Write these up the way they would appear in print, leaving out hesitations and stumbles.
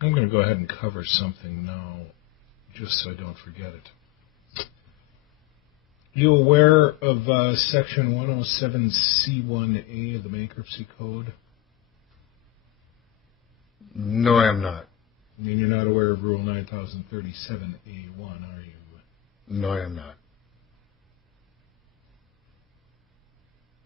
I'm going to go ahead and cover something now, just so I don't forget it. You aware of Section 107C1A of the Bankruptcy Code? No, I am not. I mean, you're not aware of Rule 9037A1, are you? No, I am not.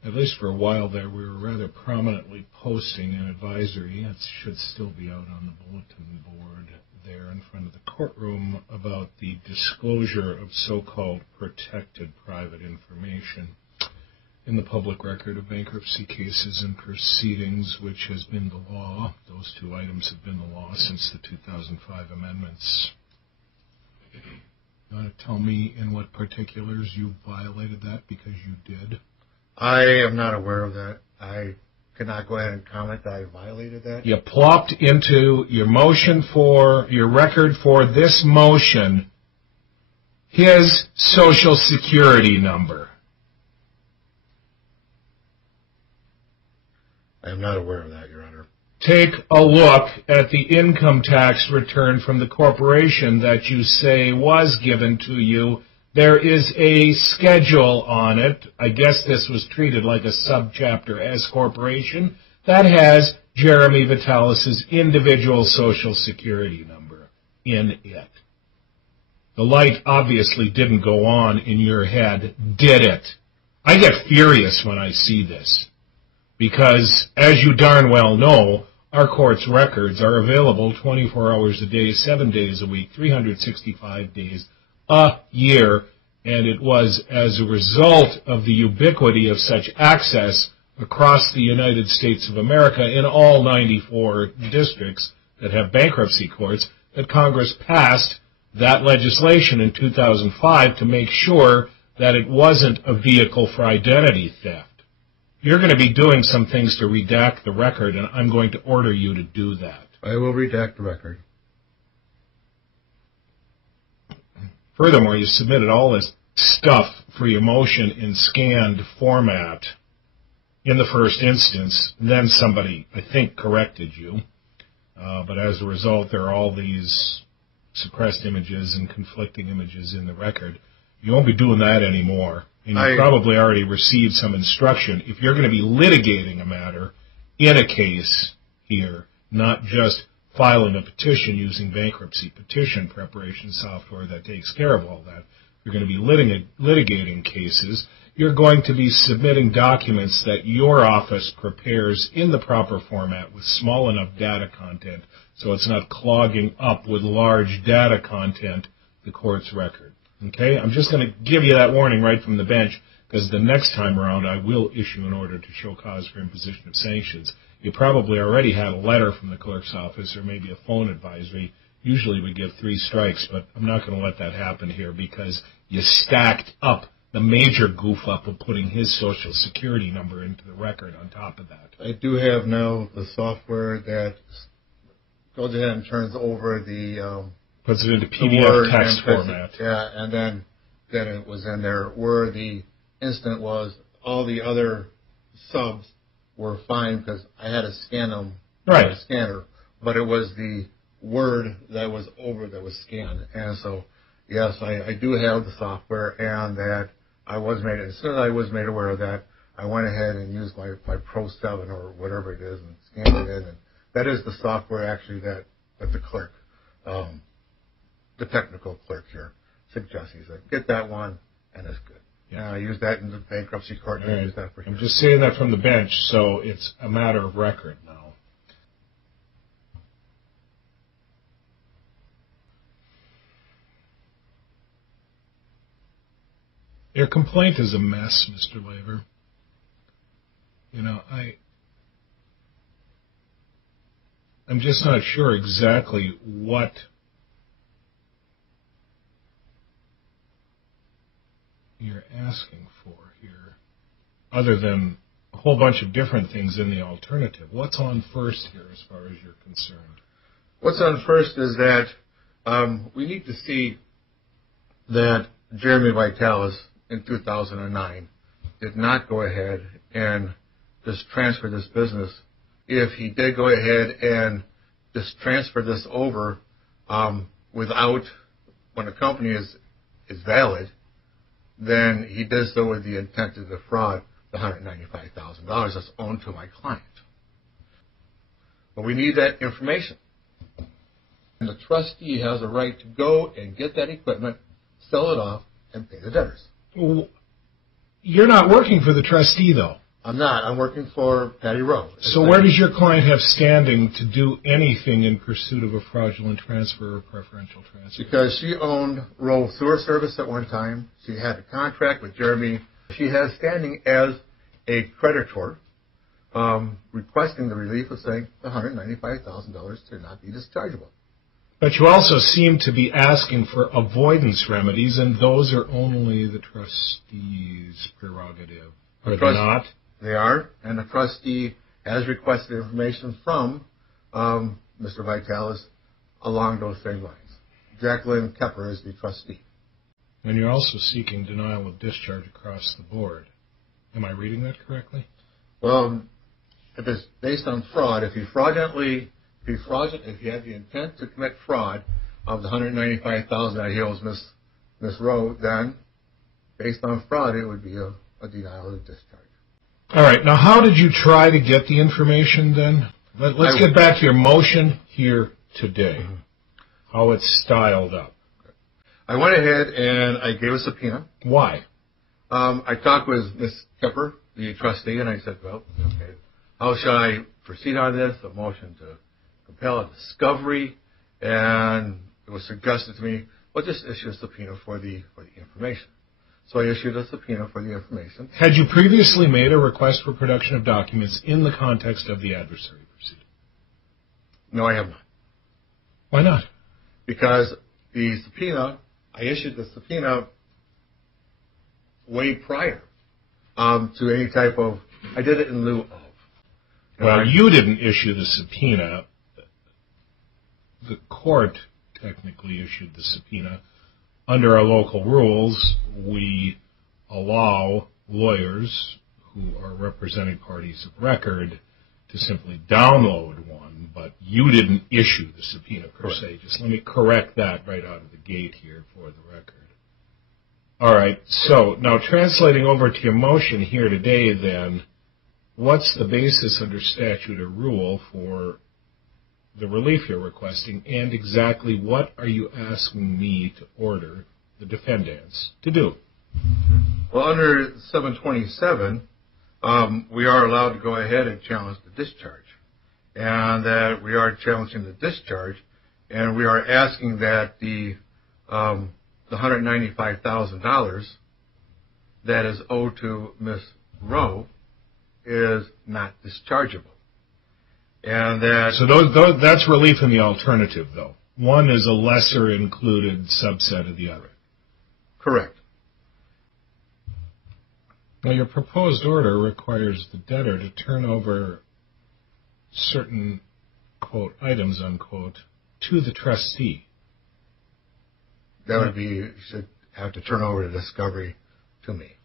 At least for a while there, we were rather prominently posting an advisory. It should still be out on the bulletin board there in front of the courtroom about the disclosure of so-called protected private information in the public record of bankruptcy cases and proceedings, which has been the law. Those two items have been the law since the 2005 amendments. You want to tell me in what particulars you violated that, because you did? I am not aware of that. I cannot go ahead and comment that I violated that. You plopped into your motion for your record for this motion his Social Security number. I am not aware of that, Your Honor. Take a look at the income tax return from the corporation that you say was given to you. There is a schedule on it. I guess this was treated like a subchapter S corporation that has Jeremy Vitalis' individual Social Security number in it. The light obviously didn't go on in your head, did it? I get furious when I see this because, as you darn well know, our court's records are available 24 hours a day, 7 days a week, 365 days a year, and it was as a result of the ubiquity of such access across the United States of America in all 94 districts that have bankruptcy courts that Congress passed that legislation in 2005 to make sure that it wasn't a vehicle for identity theft. You're going to be doing some things to redact the record, and I'm going to order you to do that. I will redact the record. Furthermore, you submitted all this stuff for your motion in scanned format in the first instance. Then somebody, I think, corrected you. But as a result, there are all these suppressed images and conflicting images in the record. You won't be doing that anymore. And you probably already received some instruction. If you're going to be litigating a matter in a case here, not just filing a petition using bankruptcy petition preparation software that takes care of all that. You're going to be litigating cases. You're going to be submitting documents that your office prepares in the proper format with small enough data content so it's not clogging up with large data content the court's record. Okay? I'm just going to give you that warning right from the bench because the next time around I will issue an order to show cause for imposition of sanctions. You probably already had a letter from the clerk's office or maybe a phone advisory. Usually we give 3 strikes, but I'm not going to let that happen here because you stacked up the major goof up of putting his Social Security number into the record on top of that. I do have now the software that goes ahead and turns over the... puts it into PDF text format. Yeah, and then it was in there where the incident was. All the other subs were fine because I had to scan them with a scanner, but it was the word that was over that was scanned. And so, yes, I do have the software, and that I was made, as soon as I was made aware of that, I went ahead and used my Pro 7 or whatever it is and scanned it in. And that is the software actually that the clerk, the technical clerk here, suggests. He said, get that one, and it's good. Yeah, I use that in the bankruptcy court. And I use that for here. I'm just saying that from the bench, so it's a matter of record now. Your complaint is a mess, Mr. Laver. You know, I'm just not sure exactly what you're asking for here, other than a whole bunch of different things in the alternative. What's on first here as far as you're concerned? What's on first is that we need to see that Jeremy Vitalis in 2009 did not go ahead and just transfer this business. If he did go ahead and just transfer this over without, when a company is valid, then he does so with the intent to defraud the $195,000 that's owed to my client. But we need that information. And the trustee has a right to go and get that equipment, sell it off, and pay the debtors. You're not working for the trustee, though. I'm not. I'm working for Patty Rowe. So where does your client have standing to do anything in pursuit of a fraudulent transfer or preferential transfer? Because she owned Rowe Sewer Service at one time. She had a contract with Jeremy. She has standing as a creditor, requesting the relief of saying the $195,000 to not be dischargeable. But you also seem to be asking for avoidance remedies, and those are only the trustee's prerogative. Are they not? They are, and the trustee has requested information from Mr. Vitalis along those same lines. Jacqueline Kepper is the trustee. And you're also seeking denial of discharge across the board. Am I reading that correctly? Well, if it's based on fraud, if he had the intent to commit fraud of the $195,000 that he owes Miss Rowe, then based on fraud, it would be a denial of discharge. All right. Now, how did you try to get the information then? Let's get back to your motion here today, how it's styled up. I went ahead and I gave a subpoena. Why? I talked with Ms. Kepper, the trustee, and I said, well, okay, how shall I proceed on this? A motion to compel a discovery, and it was suggested to me, well, just issue a subpoena for the information. So I issued a subpoena for the information. Had you previously made a request for production of documents in the context of the adversary proceeding? No, I have not. Why not? Because the subpoena, I issued the subpoena way prior to any type of, I did it in lieu of. Well, you didn't issue the subpoena. The court technically issued the subpoena. Under our local rules, we allow lawyers who are representing parties of record to simply download one, but you didn't issue the subpoena per se. Just let me correct that right out of the gate here for the record. All right, so now translating over to your motion here today then, what's the basis under statute or rule for the relief you're requesting, and exactly what are you asking me to order the defendants to do? Well, under 727, we are allowed to go ahead and challenge the discharge, and that we are challenging the discharge, and we are asking that the $195,000 that is owed to Ms. Rowe is not dischargeable. And that so that's relief in the alternative, though. One is a lesser included subset of the other. Correct. Now, your proposed order requires the debtor to turn over certain, quote, items, unquote, to the trustee. That would be, you should have to turn over the discovery to me.